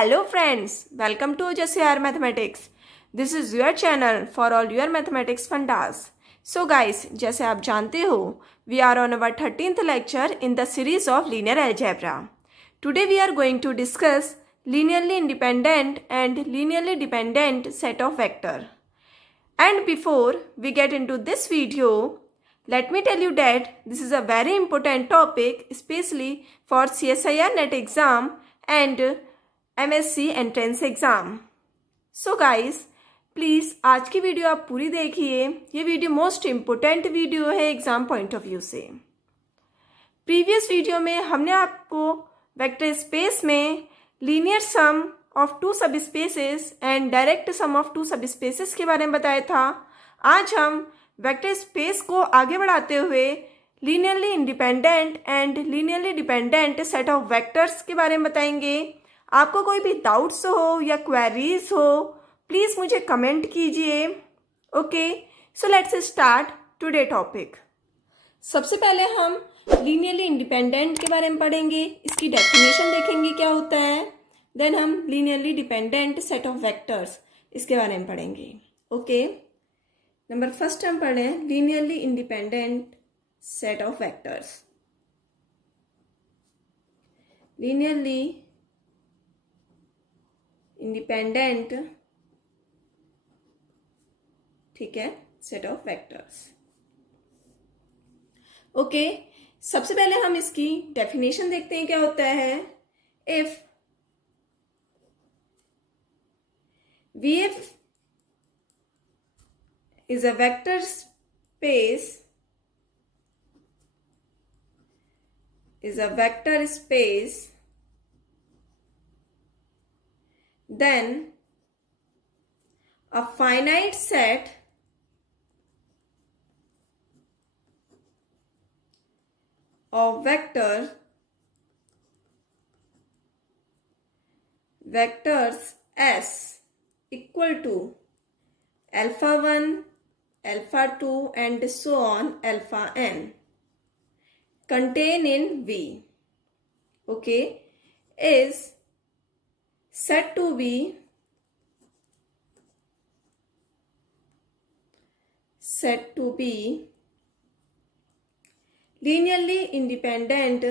Hello friends, welcome to JCR Mathematics. This is your channel for all your mathematics fundas. So guys, जैसे आप जानते हो, we are on our 13th lecture in the series of linear algebra. Today we are going to discuss linearly independent and linearly dependent set of vector. And before we get into this video, let me tell you that this is a very important topic, especially for CSIR NET exam and MSc entrance exam. So guys please आज की video आप पूरी देखिए. ये video most important video है exam point of view से. Previous video में हमने आपको वेक्टर स्पेस में linear sum of two subspaces and direct sum of two subspaces के बारे में बताया था. आज हम वेक्टर स्पेस को आगे बढ़ाते हुए linearly independent and linearly dependent set of vectors के बारे में बताएंगे. आपको कोई भी डाउट्स हो या क्वेरीज हो प्लीज़ मुझे कमेंट कीजिए. Okay, so let's start today topic. सबसे पहले हम लीनियरली इंडिपेंडेंट के बारे में पढ़ेंगे, इसकी डेफिनेशन देखेंगे क्या होता है. देन हम linearly dependent set of vectors इसके बारे में पढ़ेंगे. ओके, नंबर फर्स्ट हम पढ़ें linearly independent set of vectors. Linearly independent, ठीक है, सेट ऑफ वेक्टर्स. ओके, सबसे पहले हम इसकी डेफिनेशन देखते हैं क्या होता है. If VF is a vector space, then a finite set of vectors S equal to alpha 1, alpha 2 and so on alpha n contained in V, okay, is said to be linearly independent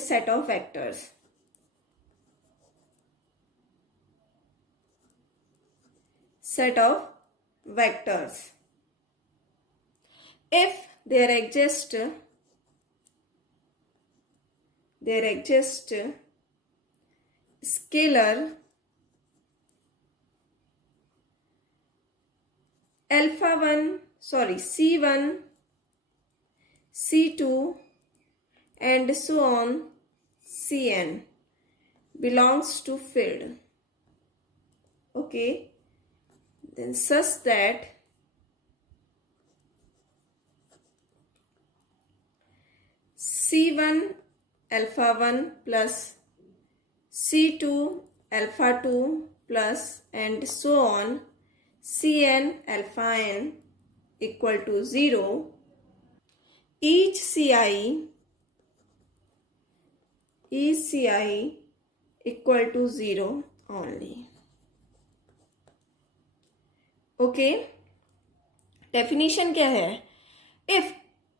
set of vectors. If there exists scalar C1, C2 and so on Cn belongs to field, okay, then such that C1 alpha 1 plus C2 alpha 2 plus and so on Cn alpha n equal to 0, each Ci equal to 0 only. Okay, definition क्या है. If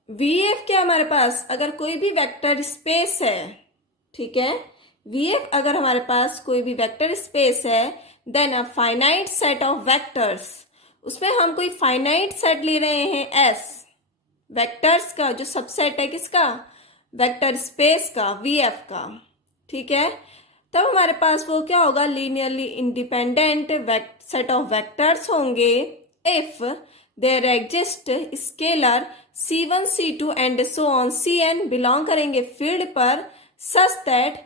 VF क्या हमारे पास अगर कोई भी vector space है, ठीक है, VF अगर हमारे पास कोई भी वेक्टर स्पेस है, then a finite set of vectors, उसमें हम कोई फाइनाइट सेट ले रहे हैं S वेक्टर्स का, जो सबसेट है किसका, वेक्टर स्पेस का, VF का, ठीक है, तब हमारे पास वो क्या होगा, linearly independent set of vectors होंगे. If there exist scalar C1, C2 and so on Cn belong करेंगे फील्ड पर, सच दैट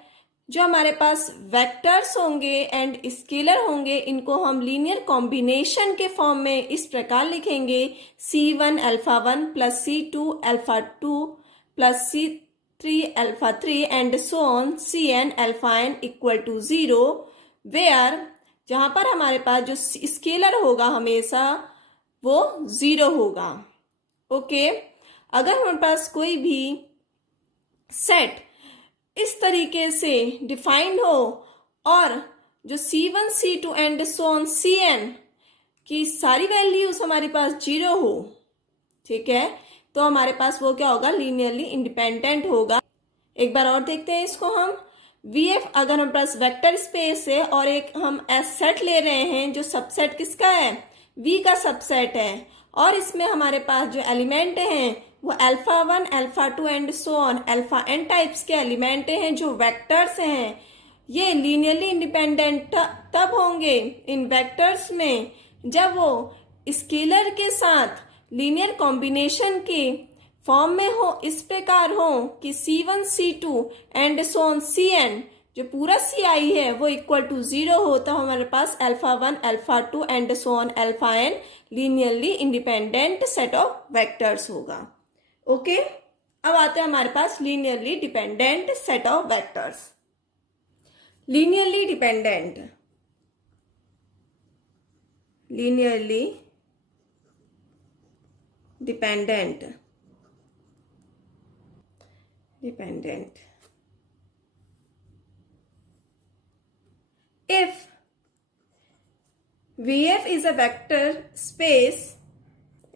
जो हमारे पास वेक्टर्स होंगे एंड स्केलर होंगे इनको हम लीनियर कॉम्बिनेशन के फॉर्म में इस प्रकार लिखेंगे. C1 alpha 1 plus C2 alpha 2 plus C3 alpha 3 and so on Cn alpha n equal to 0, where जहाँ पर हमारे पास जो स्केलर होगा हमेशा वो 0 होगा। ओके, अगर हमारे पास कोई भी सेट इस तरीके से डिफाइंड हो और जो C1 C2 and so on Cn की सारी वैल्यूज हमारे पास 0 हो, ठीक है, तो हमारे पास वो क्या होगा, लीनियरली इंडिपेंडेंट होगा। एक बार और देखते हैं इसको हम। VF अगर हमारे पास वेक्टर स्पेस है और एक हम एस सेट ले रहे हैं जो सबसेट किसका है, V का सबसेट है, और इसमें हमारे पास जो एलिमेंट हैं वो alpha 1 alpha 2 and so on alpha n types के एलिमेंट हैं जो वेक्टर्स हैं। ये लीनियरली इंडिपेंडेंट तब होंगे इन वेक्टर्स में जब वो स्केलर के साथ लीनियर कॉम्बिनेशन के फॉर्म में हो, इस प्रकार हो कि C1 C2 and so on Cn जो पूरा Ci है वो इक्वल टू 0 हो, तो हमारे पास alpha 1 alpha 2 and so on alpha n linearly independent set of vectors होगा। ओके, अब आते हैं हमारे पास linearly dependent set of vectors. Linearly dependent, linearly dependent, dependent if VF is a vector space,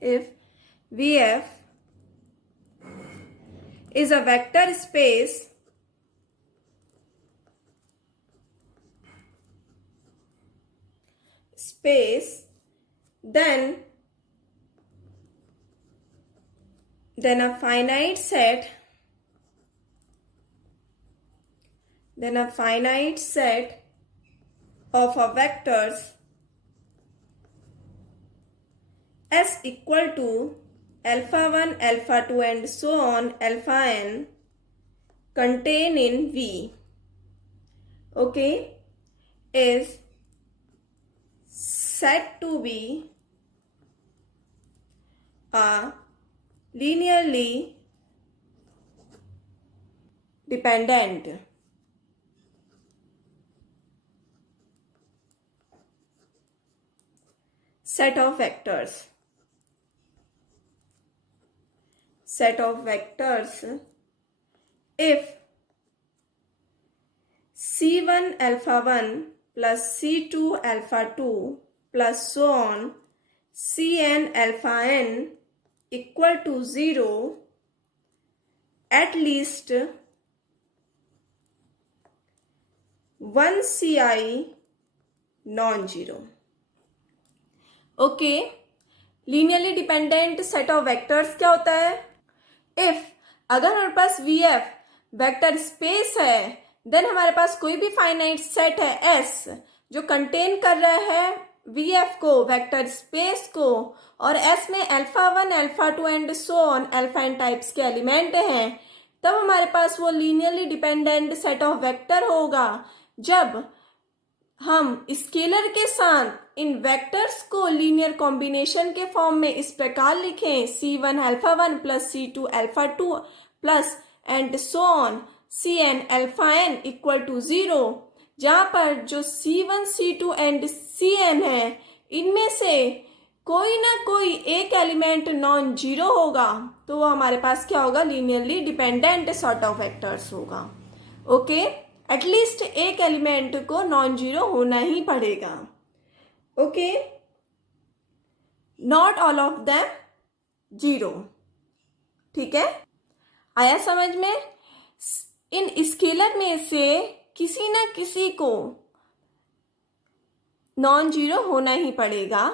if VF is a vector space then a finite set of a vectors S equal to alpha 1 alpha 2 and so on alpha n contained in V, okay, is said to be a linearly dependent set of vectors if C1 alpha 1 plus C2 alpha 2 plus so on Cn alpha n equal to 0, at least one Ci non-zero। Okay, linearly dependent set of vectors क्या होता है, if अगर हमारे पास VF vector space है then हमारे पास कोई भी फाइनाइट सेट है S जो कंटेन कर रहा है VF को, वेक्टर स्पेस को, और S में alpha 1 alpha 2 and so on alpha n types के एलिमेंट हैं, तब हमारे पास वो linearly dependent set of vector होगा जब हम स्केलर के साथ इन वेक्टर्स को लीनियर कॉम्बिनेशन के फॉर्म में इस प्रकार लिखें, C1 alpha 1 plus C2 alpha 2 plus and so on Cn alpha n equal to 0, जहाँ पर जो C1 C2 एंड Cn है इनमें से कोई ना कोई एक एलिमेंट नॉन जीरो होगा, तो वो हमारे पास क्या होगा, linearly dependent sort of vectors होगा। ओके, एटलीस्ट एक एलिमेंट को नॉन जीरो होना ही पड़ेगा। Okay, not all of them zero. ठीक है, आया समझ में? इन स्केलर में से किसी ना किसी को नॉन जीरो होना ही पड़ेगा,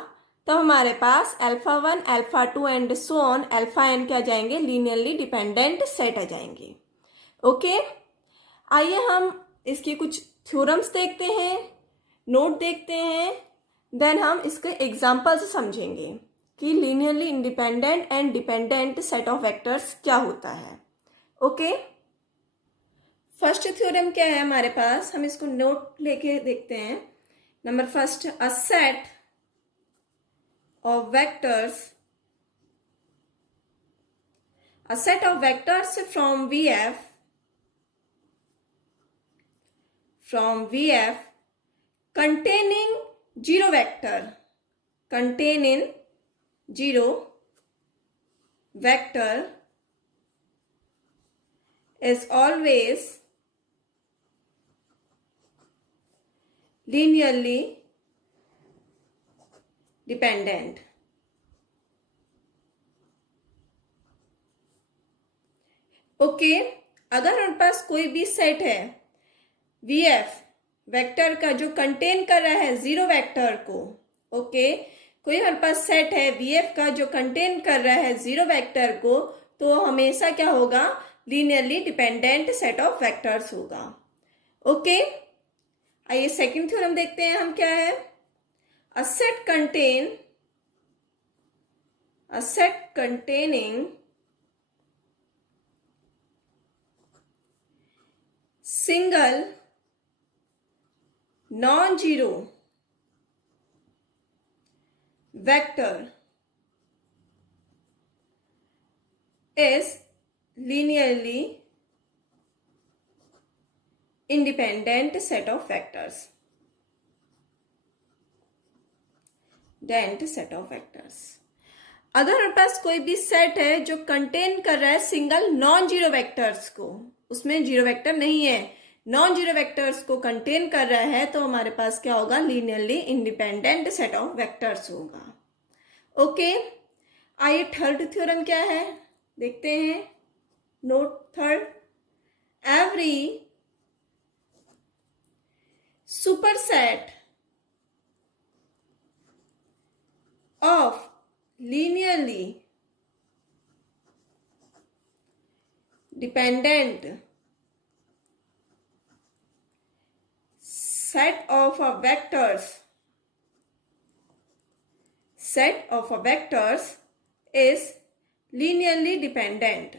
तब हमारे पास alpha 1 alpha 2 and so on alpha n क्या जाएंगे, लीनियरली डिपेंडेंट सेट आ जाएंगे। ओके, आइए हम इसके कुछ थ्योरम्स देखते हैं, नोट देखते हैं, देन हम इसके एग्जाम्पल्स समझेंगे कि linearly independent and dependent set of vectors क्या होता है। ओके, फर्स्ट थ्योरम क्या है हमारे पास, हम इसको नोट लेके देखते हैं। Number first, a set of vectors, a set of vectors from VF containing zero vector, containing zero vector is always linearly dependent. Okay, अगर हमारे पास कोई भी सेट है वी एफ वेक्टर का जो कंटेन कर रहा है जीरो वेक्टर को, ओके, कोई हमारे पास सेट है वी एफ का जो कंटेन कर रहा है जीरो वेक्टर को, तो हमेशा क्या होगा, linearly dependent set of vectors होगा। ओके, आइए सेकंड थ्योरम देखते हैं हम क्या है। A set containing single non-zero vector is linearly independent set of vectors. अगर हमारे पास कोई भी सेट है जो कंटेन कर रहा है सिंगल नॉन जीरो वेक्टर्स को, उसमें जीरो वेक्टर नहीं है, नॉन जीरो वेक्टर्स को कंटेन कर रहा है, तो हमारे पास क्या होगा, linearly independent set of vectors होगा। ओके, आइए थर्ड थ्योरम क्या है देखते हैं। Note third, every superset of linearly dependent set of vectors is linearly dependent.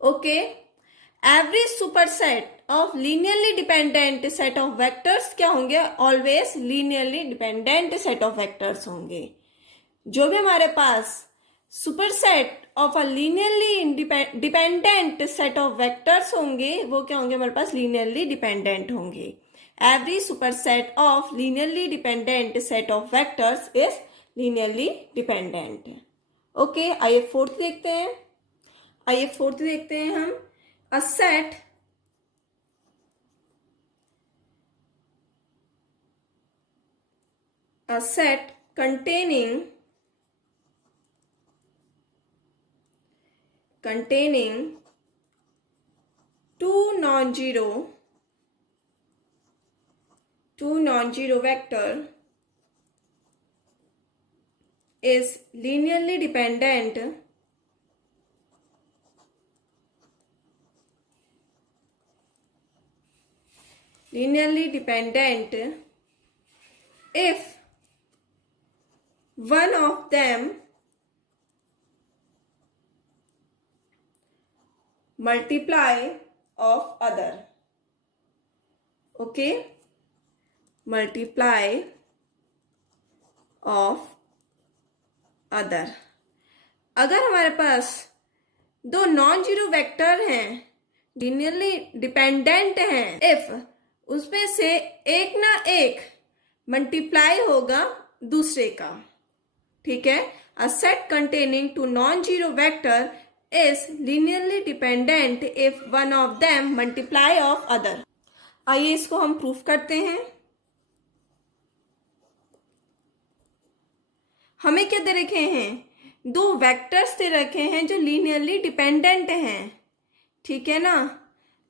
Okay, every superset of linearly dependent set of vectors क्या होंगे, always linearly dependent set of vectors होंगे। जो भी हमारे पास superset of a linearly dependent set of vectors होंगे, वो क्या होंगे, हमारे पास linearly dependent होंगे। Every superset of linearly dependent set of vectors is linearly dependent. Okay, आइए फोर्थ देखते हैं हम। A set containing two non-zero vector is linearly dependent if one of them multiply of other. Okay, multiply of other. अगर हमारे पास दो non zero vector हैं, linearly dependent हैं, if उसमें से एक ना एक मल्टीप्लाई होगा दूसरे का, ठीक है। A set containing two non zero vector is linearly dependent if one of them multiply of other. आइए इसको हम प्रूफ करते हैं। हमें क्या दे रखे हैं, दो वेक्टर्स दे रखे हैं जो लीनियरली डिपेंडेंट हैं, ठीक है ना।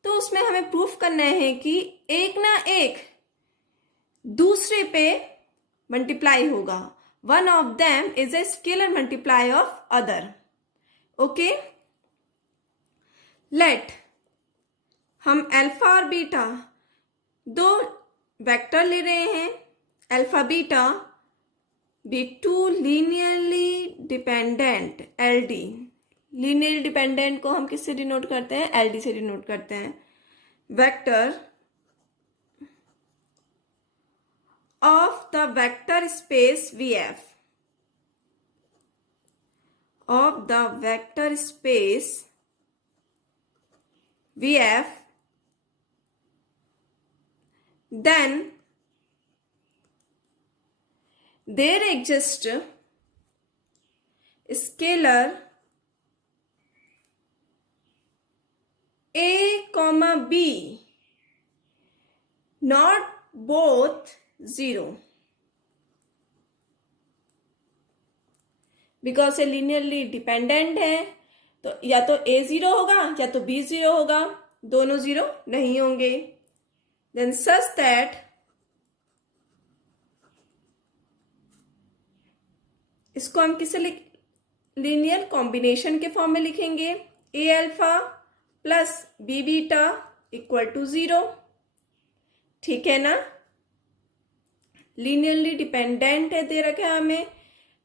तो उसमें हमें प्रूफ करना है कि एक ना एक दूसरे पे मल्टीप्लाई होगा। One of them is a scalar multiply of other. Okay, let हम अल्फा और बीटा दो वेक्टर ले रहे हैं, alpha beta be two linearly dependent LD. Linear dependent को हम किससे डिनोट करते हैं, एलडी से डिनोट करते हैं। Vector of the vector space VF, of the vector space VF then there exists scalar a comma b not both 0 because ये linearly dependent है, तो या तो a 0 होगा या तो b 0 होगा, दोनों 0 नहीं होंगे। देन सच दैट इसको हम किसे लीनियर कॉम्बिनेशन के फॉर्म में लिखेंगे, a alpha plus b beta equal to 0। ठीक है ना, लीनियरली डिपेंडेंट है, दे रखा है हमें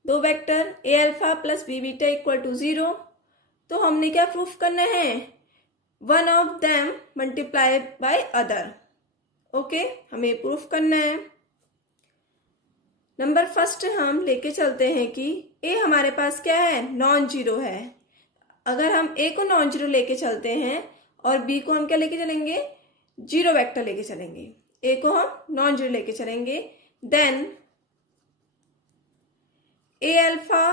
दो vector a alpha plus b beta equal to 0। तो हमने क्या प्रूफ करना है, one of them multiply by other. Okay, हमें प्रूफ करना है। नंबर फर्स्ट हम लेके चलते हैं कि a हमारे पास क्या है, नॉन जीरो है। अगर हम a को नॉन जीरो लेके चलते हैं और b को हम क्या लेके चलेंगे, जीरो वेक्टर लेके चलेंगे, a को हम नॉन जीरो लेके चलेंगे, then a alpha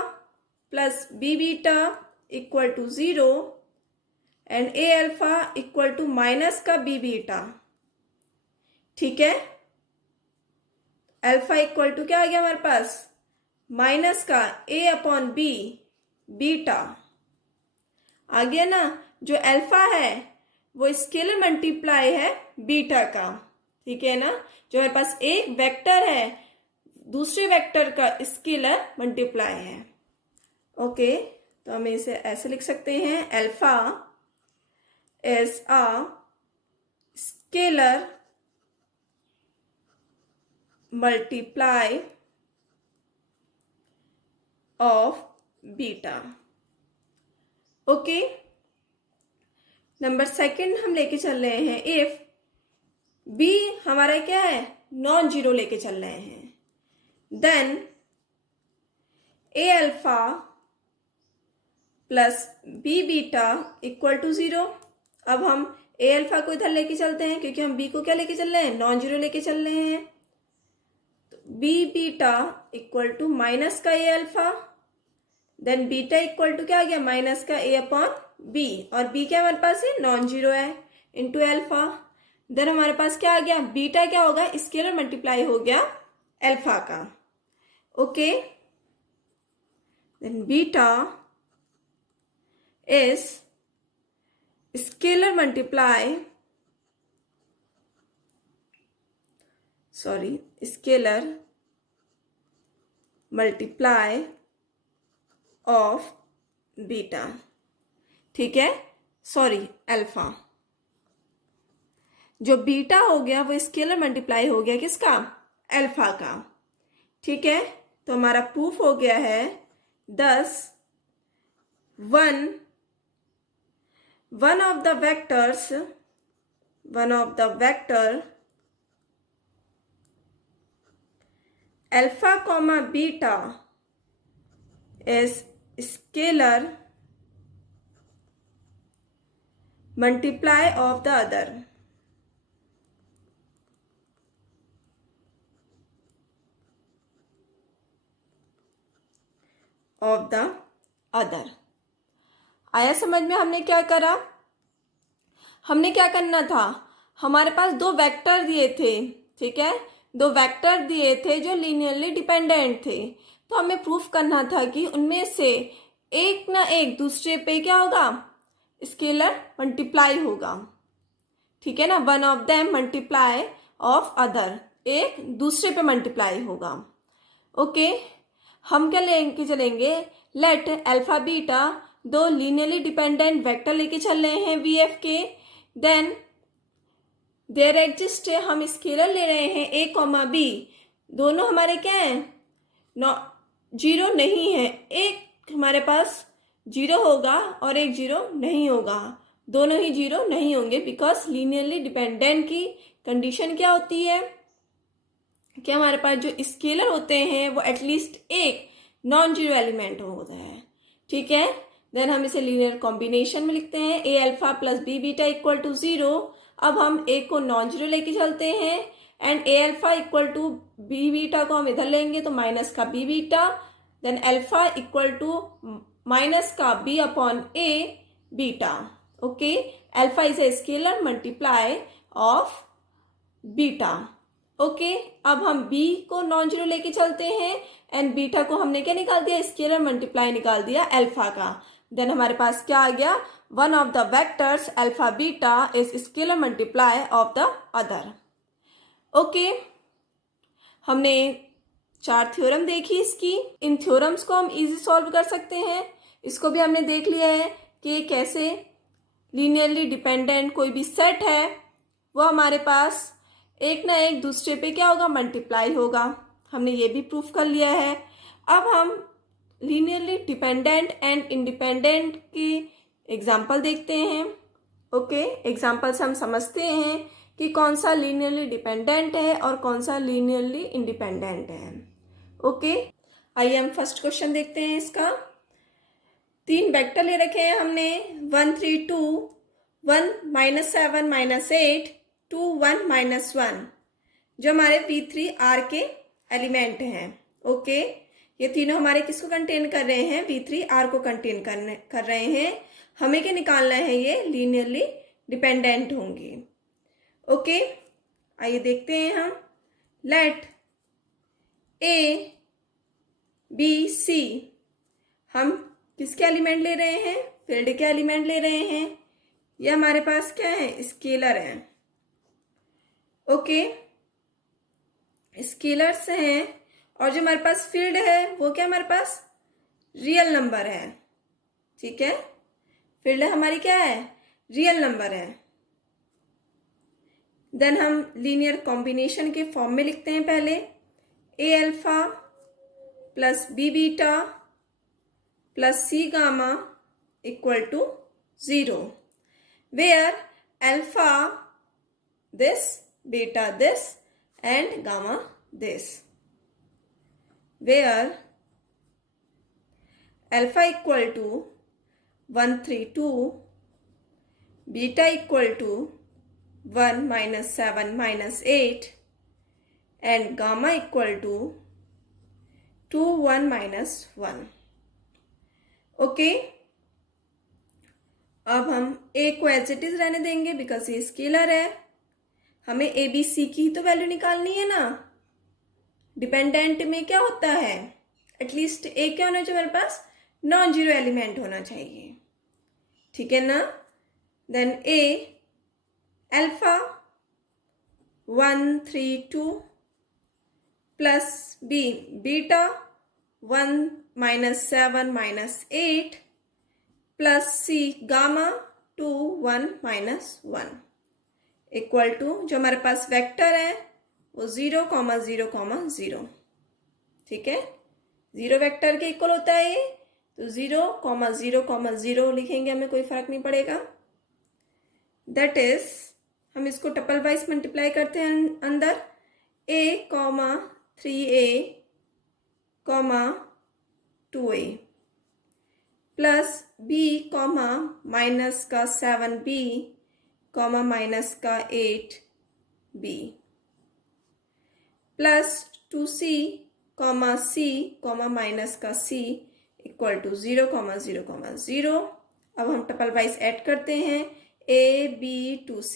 plus b beta equal to 0 and a alpha equal to minus का b बीटा। ठीक है, अल्फा इक्वल टू क्या आ गया हमारे पास, माइनस का a अपॉन b बीटा आ गया ना। जो अल्फा है वो स्केलर मल्टीप्लाई है बीटा का। ठीक है ना, जो हमारे पास एक वेक्टर है दूसरे वेक्टर का स्केलर मल्टीप्लाई है। ओके, तो हम इसे ऐसे लिख सकते हैं, alpha is a scalar multiply of beta. Okay, number second हम लेके चल रहे हैं, इफ बी हमारा क्या है, नॉन जीरो लेके चल रहे हैं, then a alpha plus B beta equal to 0। अब हम ए अल्फा को इधर लेके चलते हैं क्योंकि हम बी को क्या लेके चल रहे हैं, नॉन जीरो लेके चल रहे हैं। तो B beta equal to minus का A alpha, then beta equal to क्या आ गया, माइनस का ए अपॉन बी, और बी क्या हमारे पास है, नॉन जीरो है, इंटू अल्फा। देन हमारे पास क्या आ गया, बीटा क्या होगा, स्केलर मल्टीप्लाई हो गया अल्फा का। Okay, then beta is scalar multiply, scalar multiply of beta. ठीक है, अल्फा। जो बीटा हो गया वो स्केलर मल्टीप्लाई हो गया किसका, अल्फा का। ठीक है, तो हमारा प्रूफ हो गया है 10 one of the vector alpha comma beta is scalar multiply of the other. आया समझ में? हमने क्या करा, हमने क्या करना था, हमारे पास दो वेक्टर दिए थे। ठीक है, दो वेक्टर दिए थे जो लीनियरली डिपेंडेंट थे, तो हमें प्रूफ करना था कि उनमें से एक ना एक दूसरे पे क्या होगा, स्केलर मल्टीप्लाई होगा। ठीक है ना, one of them multiply of other, एक दूसरे पे मल्टीप्लाई होगा। ओके, हम क्या लेके चलेंगे, लेट अल्फा बीटा दो लीनियरली डिपेंडेंट वेक्टर लेके चल रहे हैं वी एफ के, देन देयर एग्जिस्ट, हम स्केलर ले रहे हैं ए कॉमा बी, दोनों हमारे क्या हैं, जीरो नहीं है, एक हमारे पास जीरो होगा और एक जीरो नहीं होगा, दोनों ही जीरो नहीं होंगे, बिकॉज लीनियरली डिपेंडेंट की कंडीशन क्या होती है कि हमारे पास जो स्केलर होते हैं वो एटलीस्ट एक नॉन जीरो एलिमेंट होता है। ठीक है, देन हम इसे लीनियर कॉम्बिनेशन में लिखते हैं, A alpha plus B beta equal to 0। अब हम ए को नॉन जीरो लेके चलते हैं and A alpha equal to B beta को हम इधर लेंगे तो माइनस का B beta, then alpha equal to minus का B upon A beta. Okay, alpha is a scalar multiply of beta. Okay, अब हम b को नॉन जीरो लेके चलते हैं एंड बीटा को हमने क्या निकाल दिया, स्केलर मल्टीप्लाई निकाल दिया अल्फा का. देन हमारे पास क्या आ गया, one of the vectors alpha beta is scalar multiply of the other. Okay, हमने 4 थ्योरम देखी इसकी. इन थ्योरम्स को हम इजी सॉल्व कर सकते हैं. इसको भी हमने देख लिया है कि कैसे लीनियरली डिपेंडेंट कोई भी सेट है वो हमारे पास एक ना एक दूसरे पे क्या होगा, मल्टीप्लाई होगा. हमने ये भी प्रूफ कर लिया है. अब हम लीनियरली डिपेंडेंट एंड इंडिपेंडेंट की एग्जाम्पल देखते हैं. ओके, एग्जाम्पल से हम समझते हैं कि कौन सा लीनियरली डिपेंडेंट है और कौन सा लीनियरली इंडिपेंडेंट है. ओके, आइए हम फर्स्ट क्वेश्चन देखते हैं. इसका 3 वेक्टर ले रखे हैं हमने, 1 3 2, 1 -7 -8, 2 1 -1, जो हमारे V3R के एलिमेंट हैं. ओके, ये तीनों हमारे किसको कंटेन कर रहे हैं, V3R को कंटेन कर रहे हैं. हमें क्या निकालना है, ये लीनियरली डिपेंडेंट होंगी. ओके, आइए देखते हैं हम. लेट A B C, हम किसके एलिमेंट ले रहे हैं, फील्ड के एलिमेंट ले रहे हैं. ये हमारे पास क्या है, स्केलर है. ओके, स्केलर्स हैं और जो हमारे पास फील्ड है वो क्या हमारे पास रियल नंबर है. ठीक है, फील्ड हमारी क्या है, रियल नंबर है. देन हम लीनियर कॉम्बिनेशन के फॉर्म में लिखते हैं. पहले a alpha plus B beta plus c gamma equal to 0, where alpha this, beta this and gamma this, where alpha equal to 1 3 2, beta equal to 1 -7 -8 and gamma equal to 2 1 -1. Okay, अब हम a को as it is रहने देंगे because ये scalar है. हमें A B C की तो वैल्यू निकालनी है ना. डिपेंडेंट में क्या होता है, एटलीस्ट ए क्या होना चाहिए हमारे पास, नॉन जीरो एलिमेंट होना चाहिए. ठीक है ना. Then a alpha 1 3 2 plus B beta 1 -7 -8 plus c gamma 2 1 -1 equal to, जो हमारे पास वेक्टर है वो 0 0 0. ठीक है, 0 वेक्टर के इक्वल होता है ये, तो 0 0 0 लिखेंगे, हमें कोई फर्क नहीं पड़ेगा. दैट इज, हम इसको टपल वाइज मल्टीप्लाई करते हैं अंदर. a 3a 2a plus b minus का 7b माइनस का 8b plus 2c c minus का c इक्वल टू 0 0 0. अब हम टपल वाइज ऐड करते हैं. a b 2c,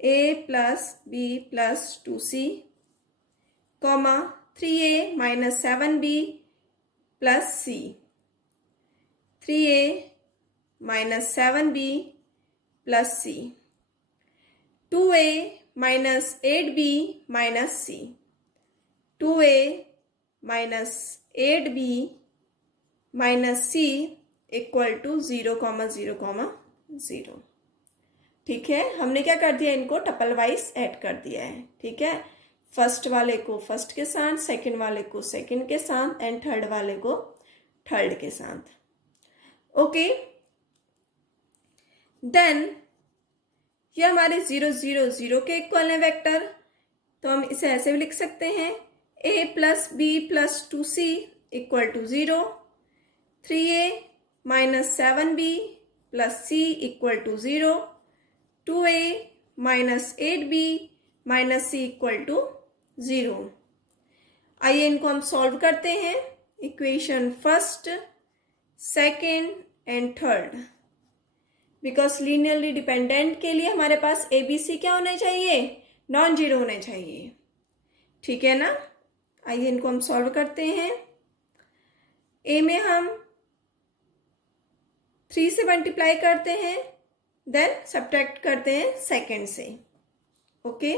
a plus b plus 2c 3a minus 7b plus c, 3a minus 7b plus c, 2a minus 8b minus c, 2a minus 8b minus c equal to 0 0 0. ठीक है, हमने क्या कर दिया, इनको tuple wise add कर दिया है. ठीक है, फर्स्ट वाले को फर्स्ट के साथ, सेकंड वाले को सेकंड के साथ एंड थर्ड वाले को थर्ड के साथ. ओके, देन ये हमारे 0 0 0 के इक्वल है वेक्टर, तो हम इसे ऐसे भी लिख सकते हैं. a plus B plus 2c equal to 0, 3a minus 7b plus c equal to 0, 2a minus 8b minus C equal to 0। आइए इनको हम सॉल्व करते हैं। Equation first, second and third. Because linearly dependent के लिए हमारे पास ए बी सी क्या होने चाहिए, नॉन जीरो होने चाहिए। ठीक है ना। आइए इनको हम सॉल्व करते हैं। ए में हम 3 से मल्टीप्लाई करते हैं, देन सब्ट्रैक्ट करते हैं सेकेंड से। Okay,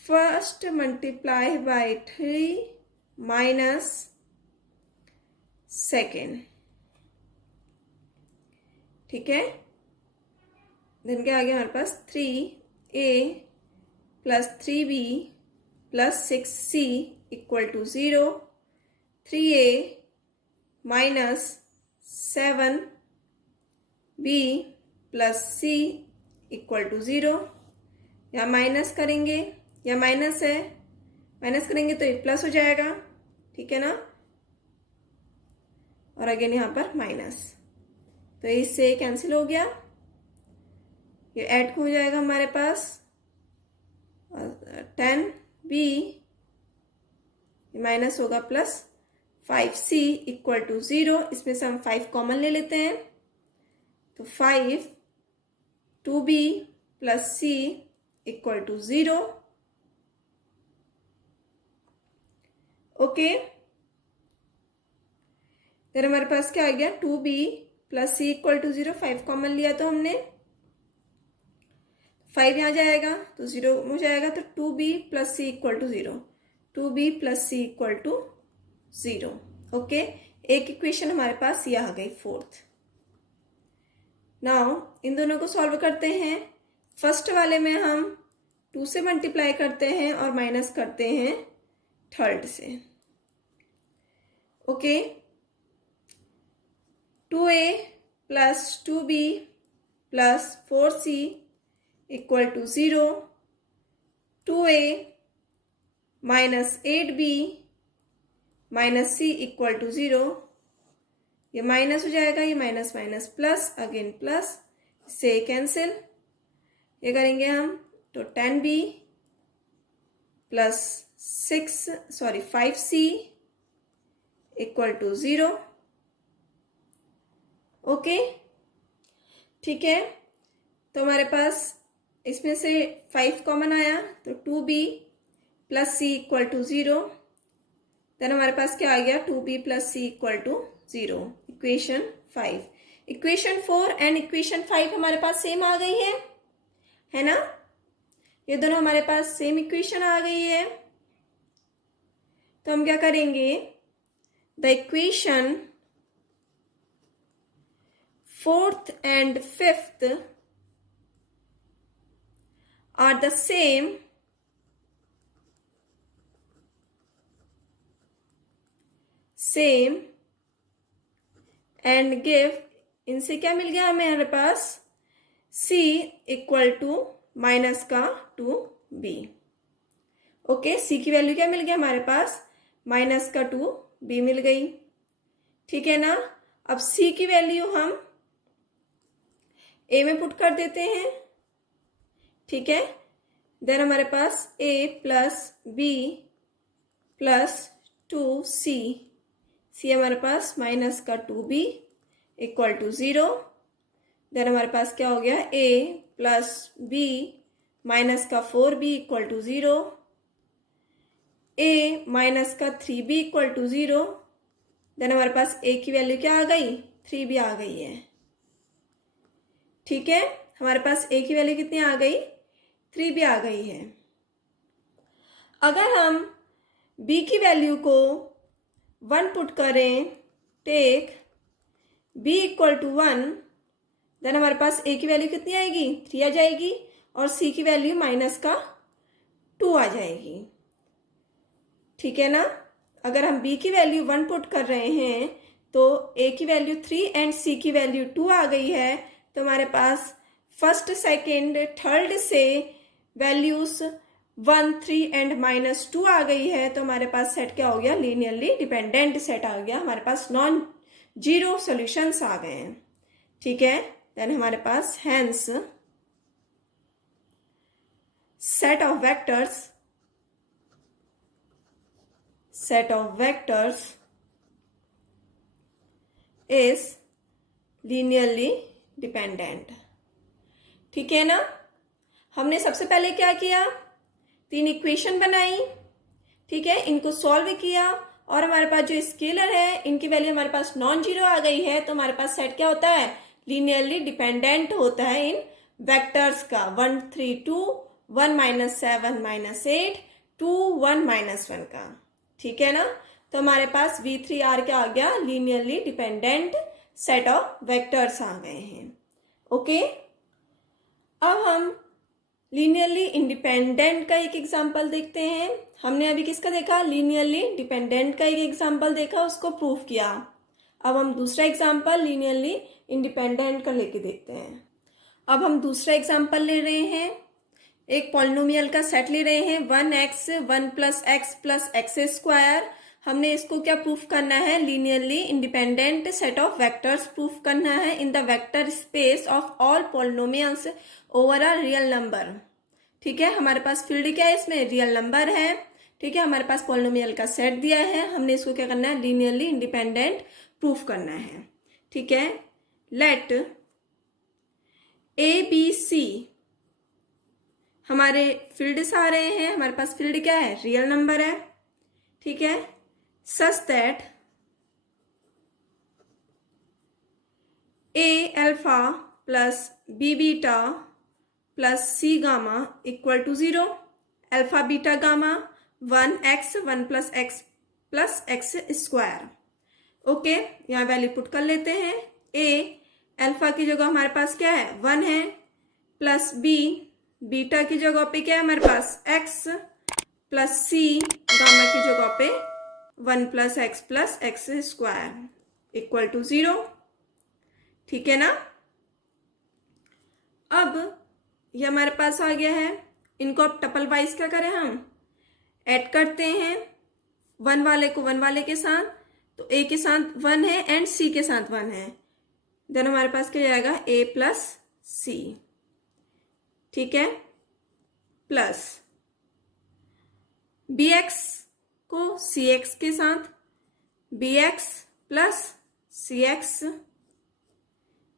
first multiply by 3 minus second. ठीक है, देन क्या आ गया हमारे पास 3a plus 3b plus 6c equal to 0। 3a minus 7b plus c equal to 0। यहाँ माइनस करेंगे, या माइनस है, माइनस करेंगे तो ये प्लस हो जाएगा। ठीक है ना, और अगेन यहाँ पर माइनस, तो इससे कैंसिल हो गया। ये ऐड हो जाएगा हमारे पास 10b माइनस होगा प्लस 5c इक्वल टू 0। इसमें से हम 5 कॉमन ले लेते हैं, तो 5 2b plus c equal to 0। Okay, फिर हमारे पास क्या आ गया 2b plus C equal to 0। 5 common लिया तो हमने, 5 यहाँ जाएगा तो 0 हो जाएगा, तो 2b plus C equal to 0। 2b plus C equal to 0। Okay, एक इक्वेशन हमारे पास ये आ गई फोर्थ। नाउ इन दोनों को सॉल्व करते हैं। फर्स्ट वाले में हम 2 से मल्टीप्लाई करते हैं और माइनस करते हैं थर्ड से। Okay, 2a plus 2b plus 4c equal to 0। 2a minus 8b minus c equal to 0। ये माइनस हो जाएगा, ये minus minus plus, again plus, से कैंसिल। ये करेंगे हम तो 10b plus 5c equal to 0। Okay, ठीक है, तो हमारे पास इसमें से 5 कॉमन आया, तो 2b plus C equal to 0। Then हमारे पास क्या आ गया 2b plus C equal to 0। Equation 5। Equation 4 and equation 5 हमारे पास सेम आ गई है ना। ये दोनों हमारे पास सेम इक्वेशन आ गई है, तो हम क्या करेंगे, the equation 4th and 5th are the same and give, इनसे क्या मिल गया हमें पास c इक्वल टू माइनस का 2b। ओके, c की वैल्यू क्या मिल गया हमारे पास, माइनस का 2b मिल गई। ठीक है ना, अब c की वैल्यू हम a में पुट कर देते हैं। ठीक है, देन हमारे पास a plus b plus 2c, c हमारे पास माइनस का 2b इक्वल टू 0। देन हमारे पास क्या हो गया a प्लस b माइनस का 4b equal to 0। a minus का 3b इक्वल टू 0। देन हमारे पास a की वैल्यू क्या आ गई, 3b आ गई है। ठीक है, हमारे पास a की वैल्यू कितनी आ गई, 3b आ गई है। अगर हम b की वैल्यू को 1 पुट करें, take b equal to 1, then हमारे पास a की वैल्यू कितनी आएगी, 3 आ जाएगी, और c की वैल्यू माइनस का 2 आ जाएगी। ठीक है ना, अगर हम b की वैल्यू 1 पुट कर रहे हैं तो a की वैल्यू 3 एंड c की वैल्यू 2 आ गई है, तो हमारे पास फर्स्ट सेकेंड थर्ड से वैल्यूज 1 3 एंड माइनस 2 आ गई है, तो हमारे पास सेट क्या हो गया, लीनियरली डिपेंडेंट सेट आ गया। हमारे पास नॉन जीरो सॉल्यूशंस आ गए हैं। ठीक है, देन हमारे पास hence set of vectors is linearly dependent। ठीक है ना। हमने सबसे पहले क्या किया, 3 इक्वेशन बनाई, ठीक है, इनको सॉल्व किया और हमारे पास जो स्केलर है इनकी वैल्यू हमारे पास नॉन जीरो आ गई है, तो हमारे पास सेट क्या होता है, लीनियरली डिपेंडेंट होता है इन वेक्टर्स का। 1 3 2, 1 -7 -8, 2 1 -1 का। ठीक है ना। तो हमारे पास V3R क्या आ गया, linearly dependent set of vectors आ गए हैं। ओके, अब हम लीनियरली इंडिपेंडेंट का एक एग्जांपल देखते हैं। हमने अभी किसका देखा, लीनियरली डिपेंडेंट का एक एग्जांपल देखा, उसको प्रूफ किया। अब हम दूसरा एग्जांपल लीनियरली इंडिपेंडेंट का लेके देखते हैं। अब हम दूसरा एग्जांपल ले रहे हैं, एक पॉलिनोमियल का सेट ले रहे हैं, 1x 1 + x + x²। हमने इसको क्या प्रूफ करना है, linearly independent set of vectors proof करना है in the vector space of all polynomials over a real number. ठीक है, हमारे पास फील्ड क्या है, इसमें रियल नंबर है। ठीक है, हमारे पास पॉलिनोमियल का सेट दिया है, हमने इसको क्या करना है, लीनियरली इंडिपेंडेंट प्रूफ करना है। ठीक है, लेट ABC हमारे फील्ड्स आ रहे हैं, हमारे पास फील्ड क्या है, रियल नंबर है। ठीक है, such that A alpha plus B beta plus C gamma equal to 0, alpha beta gamma 1x 1 + x + x²। Okay, यहाँ वैल्यू पुट कर लेते हैं। A अल्फा की जगह हमारे पास क्या है, 1 है, प्लस B बीटा की जगह पे क्या है हमारे पास, x, प्लस C गामा की जगह पे 1 + x + x² इक्वल टू 0। ठीक है ना। अब ये हमारे पास आ गया है, इनको अब टपल वाइज क्या करें, हम ऐड करते हैं, 1 वाले को 1 वाले के साथ, तो A के साथ 1 है एंड C के साथ 1 है, देन हमारे पास क्या जाएगा, A + C। ठीक है, प्लस BX को CX के साथ, BX + CX,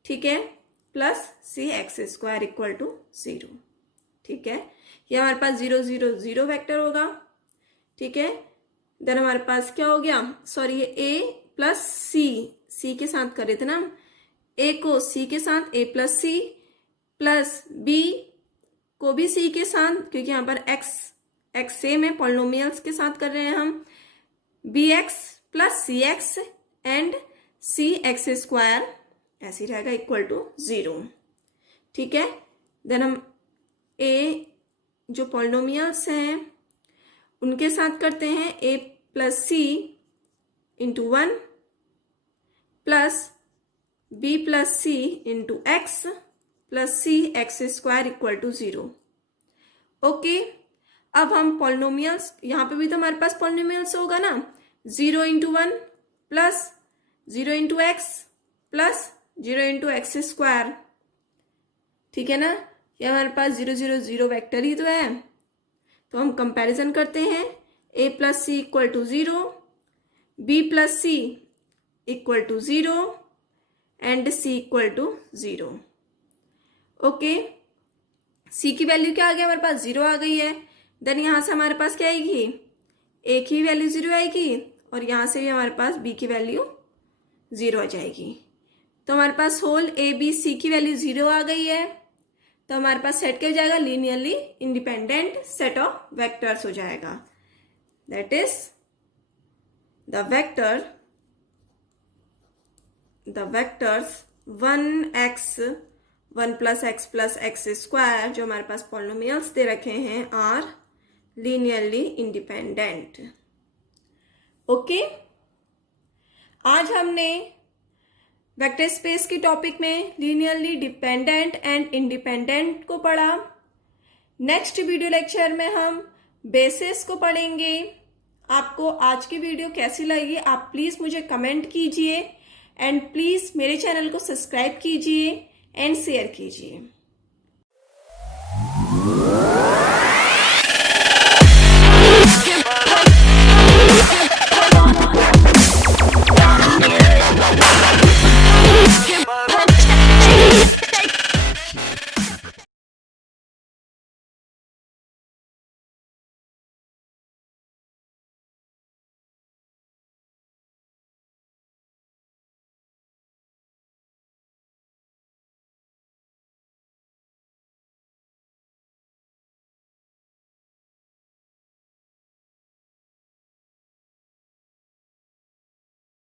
ठीक है, प्लस CX² इक्वल टू 0। ठीक है, ये हमारे पास 0 0 0 वेक्टर होगा। ठीक है, देन हमारे पास क्या हो गया, सॉरी ये A + C के साथ कर रहे थे ना, A को C के साथ A + C, प्लस B को भी C के साथ, क्योंकि यहाँ पर x सेम है, पॉलिनोमियल्स के साथ कर रहे हैं हम, BX + CX एंड CX² ऐसे रहेगा इक्वल टू 0। ठीक है, देन हम A जो पॉलिनोमियल्स हैं उनके साथ करते हैं, A + C × 1 plus B + C × x + CX² equal to 0। Okay, अब हम पॉलिनोमियल्स, यहाँ पे भी तो हमारे पास पॉलिनोमियल्स होगा ना, 0 × 1 प्लस 0 × x प्लस 0 × x²। ठीक है ना, ये हमारे पास 0 0 0 वेक्टर ही तो है, तो हम कंपैरिजन करते हैं, A + C equal to 0, B + C equal to 0 and C equal to 0। Okay, C की वैल्यू क्या आ गया, हमारे पास 0 आ गई है, देन यहाँ से हमारे पास क्या आएगी, A की वैल्यू 0 आएगी और यहाँ से भी हमारे पास B की वैल्यू 0 आ जाएगी। तो हमारे पास होल ABC की वैल्यू 0 आ गई है, तो हमारे पास सेट क्या हो जाएगा, linearly independent set of vectors हो जाएगा। That is the vectors 1x 1 + x + x² जो हमारे पास पॉलिनोमियल्स दे रखे हैं आर लीनियरली इंडिपेंडेंट। ओके, आज हमने वेक्टर स्पेस के टॉपिक में लीनियरली डिपेंडेंट एंड इंडिपेंडेंट को पढ़ा। नेक्स्ट वीडियो लेक्चर में हम बेसिस को पढ़ेंगे। आपको आज की वीडियो कैसी लगी आप प्लीज़ मुझे कमेंट कीजिए एंड प्लीज़ मेरे चैनल को सब्सक्राइब कीजिए एंड शेयर कीजिए।